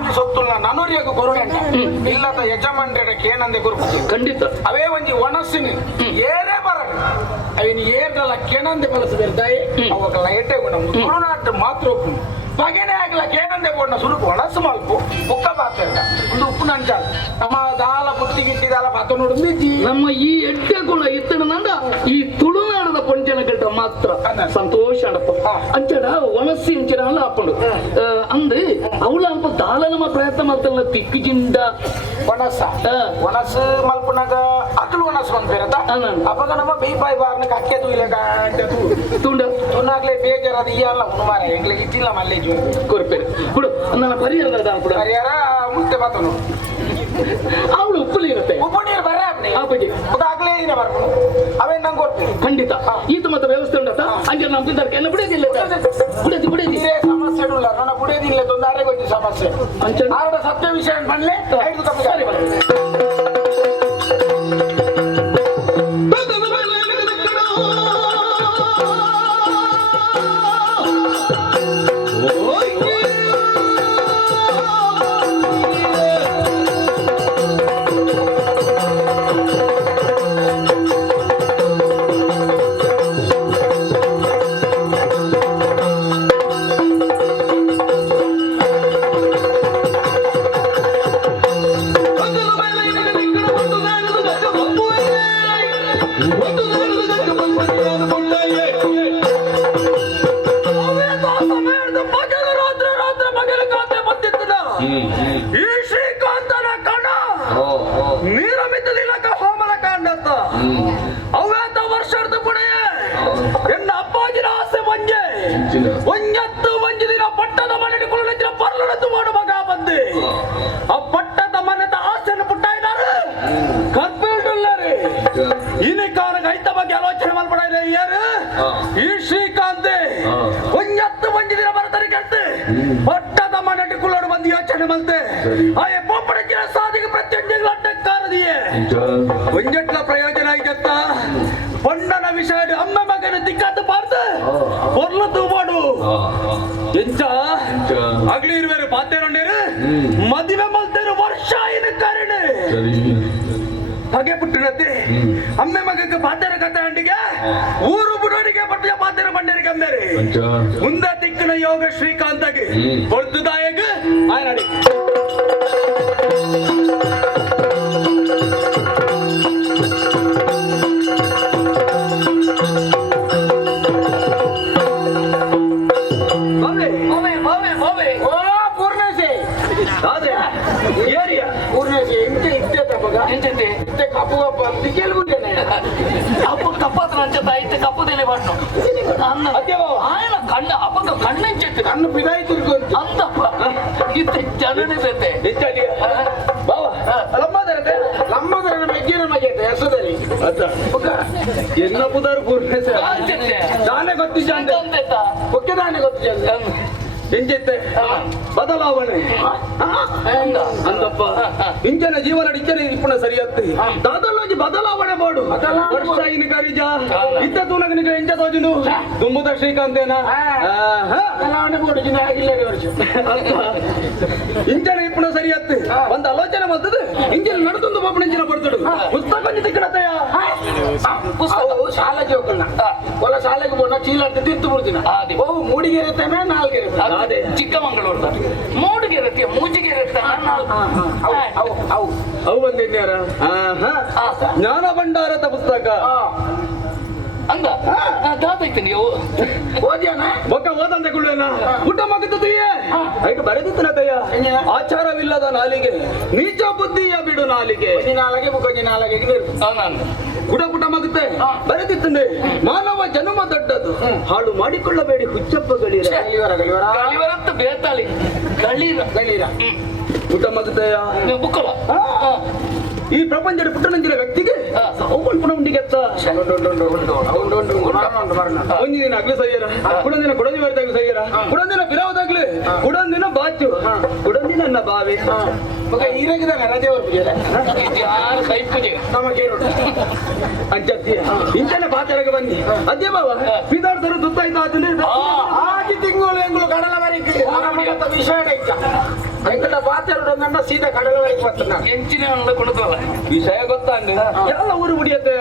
ಒಂಜಿ ಸೊತ್ತುಲ್ಲ ನನೂರಿಯಗೂ ಕೊರಗಂಟ ಇಲ್ಲದ ಯಜಮಾನ್ರಕ್ಕೆ ಏನಂದೆ ಗುರು ಖಂಡಿತ ಅವೇ ಒಂಜಿ ಒಣಸಿನ ಏರೇ ಬರಡು ಅವಿನ ಏರ್ದಲ್ಲ ಕೆಣಂದೆ ಬಳಸ ಬರ್ತಾಯಿ ಅವಾಗ ಎಟ್ಟೆ ಗುಣ ತುಳುನಾಟ ಮಾತ್ರ ಒಪ್ಪು ಬಗೆನೆ ಆಗ್ಲ ಕೇನಂದೆ ಕೊಡ್ನ ಸುರುಕು ಒಣಸು ಮಲ್ಪು ಒಕ್ಕ ಪಾತ್ರ ಒಂದು ಉಪ್ಪು ನಂಚ ನಮ್ಮ ದಾಲ ಬುತ್ತಿ ಗಿಟ್ಟಿದಾಲ ಪಾತ್ರ ನೋಡಿದ್ವಿ ನಮ್ಮ ಈ ಎಡ್ಡೆ ಗುಣ ಇತ್ತನಂದ ಈ ತುಳುನಾಡದ ಪಂಚನಗಡ್ಡ ಮಾತ್ರ ಸಂತೋಷ ಅಡಪ್ಪ ಅಂಚಡ ಒಣಸಿ ಅಂಚಡ ಅಲ್ಲ ಹಾಕೊಂಡು ಅಂದ್ರೆ ಅವಳ ಅಲ್ಪ ದಾಲ ನಮ್ಮ ಪ್ರಯತ್ನ ಮಾಡ್ತಲ್ಲ ತಿಕ್ಕಿಜಿಂದ ಒಣಸ ಒಣಸು ಮಲ್ಪನಾಗ ಅಕಲು ಒಣಸು ಅಂತ ಬೇರತ್ತ ಅವಾಗ ನಮ್ಮ ಬೀಪಾಯಿ ಬಾರ್ನ ಕಕ್ಕೆ ತುಯ್ಲೆಗ ತುಂಡ ತುನಾಗ್ಲೇ ಬೇಜಾರದ ಈ ಅಲ್ಲ ಹುನುಮಾರ ಎಂಗ್ಲಿಗೆ ಇಟ್ಟಿಲ್ಲ ಮಲ್ಲೆ ಕೊರ್ಪೇರು ಬಿಡು ನನ್ನ ಪರಿಹಾರ ಕೂಡ ಪರಿಹಾರ ಮುಂದೆ ಮಾತನು ಅವಳು ಉಪ್ಪು ಇರುತ್ತೆ ಉಪ್ಪು ನೀರು ಬರ ಆಗ್ಲೇ ದಿನ ಬರ್ಬೋದು ಅವೇ ನಂಗೆ ಕೊಡ್ತೀನಿ ಖಂಡಿತ ಈತ ಮತ್ತೆ ವ್ಯವಸ್ಥೆ ಉಂಟಾ ಅಂಜೆ ನಮ್ಮ ತಿಂದಕ್ಕೆ ಎಲ್ಲ ಬಿಡೋದಿಲ್ಲ ಬಿಡೋದಿ ಸಮಸ್ಯೆ ಇಲ್ಲ ನನ್ನ ಬಿಡೋದಿಲ್ಲ ತೊಂದರೆ ಗೊತ್ತಿ ಸಮಸ್ಯೆ ಆರಡ ಸತ್ಯ ವಿಷಯ ಮಾಡಲೇ ಐದು ತಪ್ಪು ಈ ಶ್ರೀಕಾಂತನ ಕಣ ನೀರಮಿತದಿಲ್ಲಕ ಹೋಮಲ ಕಾಂಡತ್ತ ಅವ್ಯಾತ ವರ್ಷದ ಪುಣೆಯೇ ಎನ್ನ ಅಪ್ಪಾಜಿನ ಆಸೆ ಮಂಜೆ ಒಂಜತ್ತು ಮಂಜು ದಿನ ಪಟ್ಟದ ಮನೆ ಕುಳಿನ ಪರ್ಲಡತ್ತು ಮಾಡು ಮಗ ಬಂದೆ ಆ ಪಟ್ಟದ ಮನೆದ ಆಸೆಯನ್ನು ಪುಟ್ಟ ಇದ್ದಾರೆ ಕರ್ಪಿಲ್ರಿ ಇನಿ ಕಾಲ ಐತ ಬಗ್ಗೆ ಆಲೋಚನೆ ಮಾಡ್ಬೇಡ ಯಾರು ಈ ಶ್ರೀಕಾಂತೆ ಒಂಜತ್ತು ಮಂಜು ದಿನ ಬರತಾರೆ ಕೆಡ್ತೆ ಪಟ್ಟದ ಮನೆ ಕುಳ್ಳೋಡು ಬಂದು ಯೋಚನೆ ಬಂತೆ ಆಯ ಪೊಪ್ಪಡಕ್ಕಿನ ಸಾಧಿಗೆ ಪ್ರತ್ಯಂಜಗಳ ಅಡ್ಡಕ್ಕಾರದಿಯೇ ಒಂಜಟ್ಲ ಪ್ರಯೋಜನ ಆಯ್ತತ್ತ ಪಣ್ಣನ ವಿಷಯ ಅಮ್ಮ ಮಗನ ದಿಕ್ಕಾತು ಪಾರ್ದ ಹೊರ್ಲು ತೂಮಾಡು ಎಂಚ ಅಗ್ಲಿ ಇರುವೇರು ಪಾತೇರೊಂಡೇರು ಮದುವೆ ಮಲ್ತೇರು ವರ್ಷ ಏನು ಕಾರಣ ಹಾಗೆ ಪುಟ್ಟಿರತ್ತೆ ಅಮ್ಮೆ ಮಗಕ್ಕೆ ಪಾತೆರ ಕತೆ ಅಂಟಿಗೆ ಊರು ಬುಡೋಡಿಗೆ ಪಟ್ಟಿಯ ಪಾತೆರ ಬಂಡರಿಗೆ ಅಂದೇರಿ ಮುಂದೆ ತಿಕ್ಕನ ಯೋಗ ಶ್ರೀಕಾಂತಗೆ ಹೊರತುದಾಯಗ ಆಯ್ನಾಡಿ ಕಪ್ಪುದೇನೆ ಬಣ್ಣು ఆయన కన్ను అప్పక కన్నంచెట్టు కన్ను పిదాయి తిరుగుంది అంతప్ప ఇತ್ತೆ ಜನನೇ ಬೇತೆ ಇತ್ತಡಿ ಬಾವ ಲಮ್ಮದರತೆ ಲಮ್ಮದರ ಮೆಗ್ಗಿನ ಮಗೆತೆ ಹೆಸದಲ್ಲಿ ಅತ್ತ ಎನ್ನ ಪುದಾರು ಪೂರ್ಣೆ ನಾನೇ ಗೊತ್ತಿಜಂತೆ ಅಂತೆತ ಒಕ್ಕೆ ನಾನೇ ಗೊತ್ತಿಜಂತೆ ಎಂಜೆತ್ತೆ ಬದಲಾವಣೆ ಅಂದಪ್ಪ ಇಂಜನ ಜೀವನ ಇಚ್ಚನೆ ಇಪ್ಪಣ ಸರಿಯತ್ತೆ ದಾದಲ್ಲೋಜಿ ಬದಲಾವಣೆ ಮಾಡು ವರ್ಷ ಇನ್ ಕರಿಜ ಇತ್ತ ತೂನಗ ನಿಜ ಎಂಜ ತೋಜುನು ದುಂಬುದ ಶ್ರೀಕಾಂತೇನ ಬದಲಾವಣೆ ಮಾಡು ಜಿನ ಆಗಿಲ್ಲ ವರ್ಷ ಇಂಜನ ಇಪ್ಪಣ ಸರಿಯತ್ತೆ ಒಂದು ಆಲೋಚನೆ ಮಾಡ್ತದೆ ಇಂಜನ ನಡತೊಂದು ಪಾಪಣ ಇಂಜನ ಬರ್ತಡು ಪುಸ್ತಕ ತಿಕ್ಕಡತೆಯ ಪುಸ್ತಕ ಶಾಲೆ ಜೋಕಲ್ನ ಒಲ ಶಾಲೆಗೆ ಬೋನ ಚೀಲ ಅಂತ ತಿಂತು ಬಿಡ್ತೀನಿ ಓ ಮೂಡಿಗೆರೆ ತಾನೆ ನಾಲ್ಗೆರೆ ಚಿಕ್ಕಮಂಗಳೂರು ಮೂಡಿಗೆರೆ ಮೂಜಿಗೆರೆ ಅವು ಬಂದಿನ್ಯಾರ ಜ್ಞಾನ ಭಂಡಾರದ ಪುಸ್ತಕ ಅಂದ ದಾತೈತೆ ನೀವು ಓದ್ಯಾನ ಬೊಕ್ಕ ಓದಂತೆ ಕುಳ್ಳೇನ ಊಟ ಮಗದೀಯೇ ಐಕ ಬರೆದಿತ್ತನತಯ್ಯ ಆಚಾರವಿಲ್ಲದ ನಾಲಿಗೆ ನೀಚ ಬುದ್ಧಿಯ ಬಿಡು ನಾಲಿಗೆ ನಾಲಿಗೆ ಮುಖಜಿ ನಾಲಿಗೆ ಗುಡ ಗುಡ ಮಗುತ್ತೆ ಬರೆದಿತ್ತಂದೆ ಮಾನವ ಜನ್ಮ ದೊಡ್ಡದು ಹಾಳು ಮಾಡಿಕೊಳ್ಳಬೇಡಿ ಹುಚ್ಚಪ್ಪ ಗಳಿವರತ್ತ ಬೇತಾಳಿ ಗಳಿರ ಊಟ ಮಗದಯ್ಯ ಬುಕ್ಕಲ ಈ ಪ್ರಪಂಚದ ಪುಟ್ಟನಂಜಿನ ವ್ಯಕ್ತಿಗೆ ಉಂಡಿಗೆ ಒಂದಿನ ಅಗ್ಲಿ ಸಯ್ಯರ ಕುಡಂದಿನ ಕುಡದಿ ಬರಿದಾಗ್ಲಿ ಸಯ್ಯರ ಕುಡಂದಿನ ಬಿರಾವದಾಗ್ಲಿ ಕುಡಂದಿನ ಬಾಚು ಕುಡಂದಿನ ನನ್ನ ಬಾವಿ ಮಗ ಈರಾಗಿದಾಗ ರಜೆ ಯಾರು ಕೈ ಪೂಜೆ ನಮಗೆ ಅಂಚತ್ತಿ ಇಂಚನೆ ಪಾತ್ರೆಗೆ ಬನ್ನಿ ಅದೇ ಬಾವ ಬಿದಾಡ್ದರು ದುತ್ತಾಯ್ತು ಆದ್ರೆ ಆಗಿ ತಿಂಗಳು ಎಂಗಳು ಕಡಲ ಮರಿಕೆ ವಿಷಯ ವೆಂಕಟ ಅಣ್ಣ ಸೀದಾ ಕಡಲ ವರೆಗೆ ಬರ್ತಾನ ಎಂಚಿನ ಕೊಡ್ತಲ್ಲ ವಿಷಯ ಗೊತ್ತಾಂಗ ಎಲ್ಲ ಊರು ಬಿಡಿಯತ್ತೆ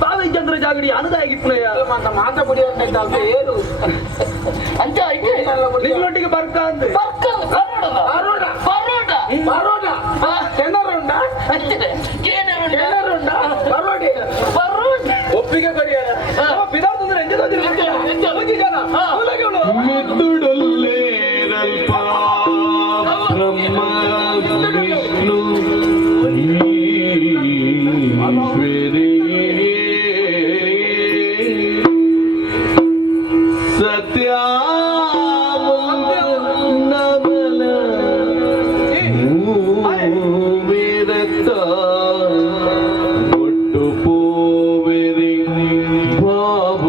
ತಾವೇ ಚಂದ್ರ ಜಾಗಡಿ ಅನದಾಗಿಟ್ನಯ್ಯ ಅಂತ ಮಾತ ಬಿಡಿಯೋಂತ ಅಲ್ವ ಏನು ಅಂಚ ಐತೆ ನಿಮ್ಮೊಟ್ಟಿಗೆ ಬರ್ಕ ಅಂದೆ ಬರೋಣ ಬರೋಣ ಕೆನರುಂಡ ಕೆನರುಂಡ ಬರೋಡಿ ಒಪ್ಪಿಗೆ ಕೊಡಿಯಾರ ಪಿದಾರ್ಥ ಅಂದ್ರೆ ಎಂಜ ಜನ ಮಿತ್ತುಡಲ್ಲೇರಲ್ಪ ಬ್ರಹ್ಮ ವಿಷ್ಣು ಈಶ್ವರೇ ಸತ್ಯ ನಬಲ ಮೂವಿರತ್ತ ಒಟ್ಟು ಪೋವೆರಿ ಭಾವ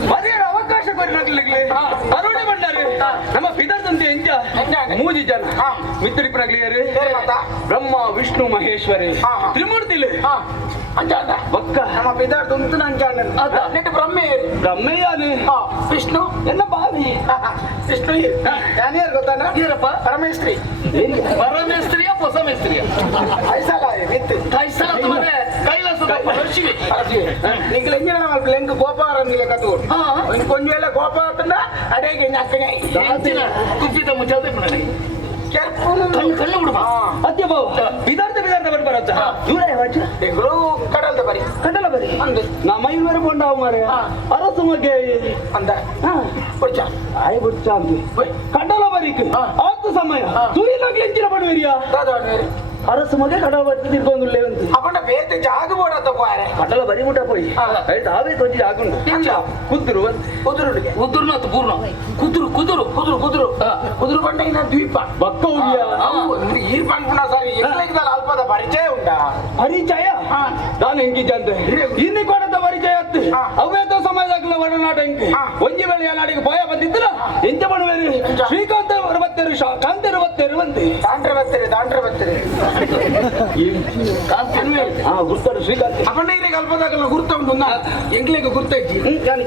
ಮದುವೆಯ ಅವಕಾಶ ಕೊರಿನಾಗ್ಲಿಕ್ಕೆ ಅರುಣೆ ಬಂದಾರೆ ನಮ್ಮ ಪಿತಾರ್ದಂತೆ ಎಂಜ ಮೂಜಿ ಜನ ಮಿತ್ರರಿಪರಾಗ್ಲಿಯಾರು ಬ್ರಹ್ಮ ವಿಷ್ಣು ಮಹೇಶ್ವರಿ ತ್ರಿಮೂರ್ತಿಲೆ ಬಕ್ಕ ನಮ್ಮ ಪಿದಾರ್ಥ ಉಂಟು ನಂಗೆ ಬ್ರಹ್ಮಯ್ಯನು ವಿಷ್ಣು ಎನ್ನ ಬಾವಿ ವಿಷ್ಣು ಯಾರು ಗೊತ್ತಾನ ಏನಪ್ಪ ಪರಮೇಶ್ವರಿ ಪರಮೇಸ್ತ್ರಿಯ ಹೊಸ ಮೇಸ್ತ್ರಿಯ ಐಸಲ ಮಿತ್ತು ಕೈಸಲ ತುಮನೆ ಕೈಲಾಸದ ಪರಶಿವೆ നിങ്ങൾ എങ്ങനെയാണ് നമുക്ക് ലെങ്ക് ഗോപാറന്നില്ല കത്തു കൊഞ്ചുവല്ല ഗോപാറത്തിന്റെ അടേക്ക് ഞക്കനെ ದಾಂತಿನ ಕುಪ್ಪಿತ ಮುಚ್ಚಾದೆ ಬಿಡಲಿ ಕಣ್ಣು ಬಿಡುವ ಅದ್ಯ ಬಾವ ಪಿದಾರ್ಥ ಬರ್ ಬರತ್ತ ದೂರ ಯಾವಾಚ ಬೆಂಗಳೂರು ಕಡಲ್ದ ಬರಿ ಕಡಲ ಬರಿ ಅಂದು ನಾ ಮೈಲೂರು ಕೊಂಡಾವ ಮಾರೆ ಅರಸು ಮಗೆ ಅಂದ ಕೊಡ್ಚ ಆಯ್ ಬುಚ್ಚ ಅಂತ ಕಡಲ ಬರಿಕ್ ಆತು ಸಮಯ ತುಯಿಲಾಗಿ ಎಂಚಿನ ಬಡವೇರಿಯಾ ದಾದಾಡ್ವೇರಿ ಅರಸು ಮಗೆ ಕಡಲ ಬರಿ ತಿರ್ಕೊಂಡುಳ್ಳೆ ಅಂತ ಅಪ್ಪಂಡ ಬೇತೆ ಜಾಗ ಬೋಡತ್ತ ಹೋರೆ ಕಡಲ ಬರಿ ಮುಟ್ಟ ಪೋಯಿ ತಾವೇ ಕೊಂಚ ಆಗುಂಡು ಕುದ್ರು ಕುದುರುಡಿಗೆ ಉದುರ್ನಾಥ ಪೂರ್ಣ ಕುದುರು ಕುದುರು ಕುದುರು ಕುದುರು ಕುದುರು ಬಂಡ ದ್ವೀಪ ಬಕ್ಕ ಹೋಗ್ಯಾ ಈ ಪಂಪುನ ಸರಿ ಎಂಗ್ಲೆಂಗ್ದಲ್ಲಿ ಅಲ್ಪದ ಪರಿಚಯ ಉಂಟಾ ಪರಿಚಯ ನಾನು ಹೆಂಗಿದ್ದೆ ಇನ್ನಿ ಕೊಡದ ಪರಿಚಯ ಅತ್ತು ಅವ್ಯಾತ ಸಮಯದಾಗಲ ಒಡನಾಟ ಹೆಂಗೆ ಒಂಜಿ ವೇಳೆ ನಾಡಿಗೆ ಭಯ ಬಂದಿದ್ರ ಎಂತ ಮಾಡುವೇರಿ ಶ್ರೀಕಾಂತ ಬತ್ತೇರು ಕಾಂತರು ಬತ್ತೇರು ಬಂದಿ ದಾಂಡ್ರೆ ಬತ್ತೇರಿ ಗುರ್ತಾಡು ಶ್ರೀಕಾಂತ್ ಅಪಣ್ಣಗಿರಿ ಕಲ್ಪದಾಗಲ್ಲ ಗುರ್ತ ಉಂಟು ಎಂಗ್ಲೆಗೆ ಗುರ್ತೈತಿ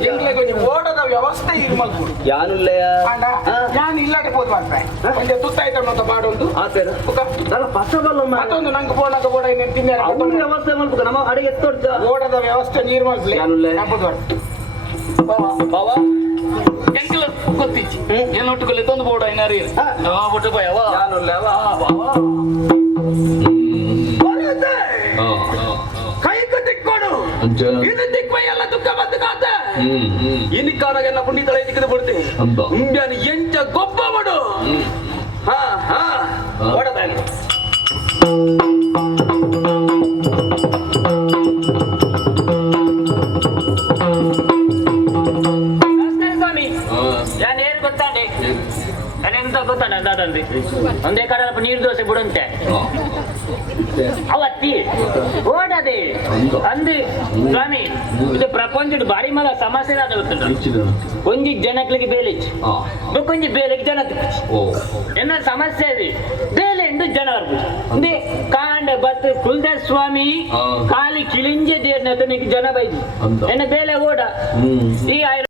ಎಂಗ್ಲೆಗೆ ಒಂಜಿ ಓಡದ ವ್ಯವಸ್ಥೆ ಇದು ಮಾಡ್ಕೊಡು ಯಾನುಲ್ಲಯ್ಯ ಆಂಡ ನಾನು ಇಲ್ಲಾಡೆ ಹೋದ್ ಮಾಡ್ತಾರೆ ಒಂಜ ತುತ್ತಾಯ್ತ ಅಂತ ಪಾಡೊಂದು ಆತೇನು ನಾನು ಫಸಬಲ್ಲ ಮತ್ತೊಂದು ನಂಗೆ ಬೋಡ ಇನ್ನೇನು ತಿನ್ನೇರ ಅವ್ನ ವ್ಯವಸ್ಥೆ ಮಾಡ್ಬೇಕು ನಮ್ಮ ಅಡಿಗೆ ಎತ್ತೋಡ್ತ ಓಡದ ವ್ಯವಸ್ಥೆ ನೀರು ಮಾಡ್ಲಿ ಯಾನುಲ್ಲೆ ಬಾವಾ ಎಂಕಲ ಗೊತ್ತಿಚ್ಚಿ ಏನೊಟ್ಟುಕೊಲ್ಲಿ ತಂದು ಬೋಡ ಏನಾರು ಬಿಟ್ಟು ಭಯವ ಯಾನುಲ್ಲೆ ಬಾವಾ ಬರುತ್ತೆ ಕೈಕ ತಿಕ್ಕೋಡು ಇದು ತಿಕ್ಕು ಎಲ್ಲ ದುಃಖ ಬಂದು ಕಾತ ಇನಿಕಾರಾಗೆಲ್ಲ ಪುಂಡಿತಳ ತಿಕ್ಕದ ಬಿಡ್ತೀನಿ ಮುಂಜಾನೆ ಎಂಚ ಗೊಬ್ಬ ಮಾಡು ಹಾ ಹಾ ಓಡದಾನೆ ಸ್ವಾಮಿ ನಾನು ಏನು ಗೊತ್ತಾಂಡೆ ಅನೆಂತ ಗೊತ್ತಾನ ದಾದಂದಿ ಒಂದೇ ಕಡಲಪ್ಪ ನೀರು ದೋಸೆ ಬಿಡುಂತೆ ಅವತ್ತಿ ಓಡದೆ ಅಂದು ಸ್ವಾಮಿ ಇದು ಪ್ರಪಂಚದ ಬಾರಿ ಮಗ ಸಮಸ್ಯೆ ಆದ ಗೊತ್ತುಂಟು ಒಂಜಿ ಜನಕ್ಲಿಗೆ ಬೇಲಿಚ್ಚು ಬೊಕ್ಕೊಂಜಿ ಬೇಲಿಗೆ ಜನ ಎನ್ನ ಸಮಸ್ಯೆ ಇದೆ ಬೇಲೆ ಎಂದು ಜನ ಬರ್ಬೋದು ಕಾಂಡ ಬತ್ತು ಕುಲ್ದ ಸ್ವಾಮಿ ಕಾಲಿ ಕಿಳಿಂಜೆ ದೇರ್ನ ಜನ ಬೈದು ಎನ್ನ ಬೇಲೆ ಓಡ ಈ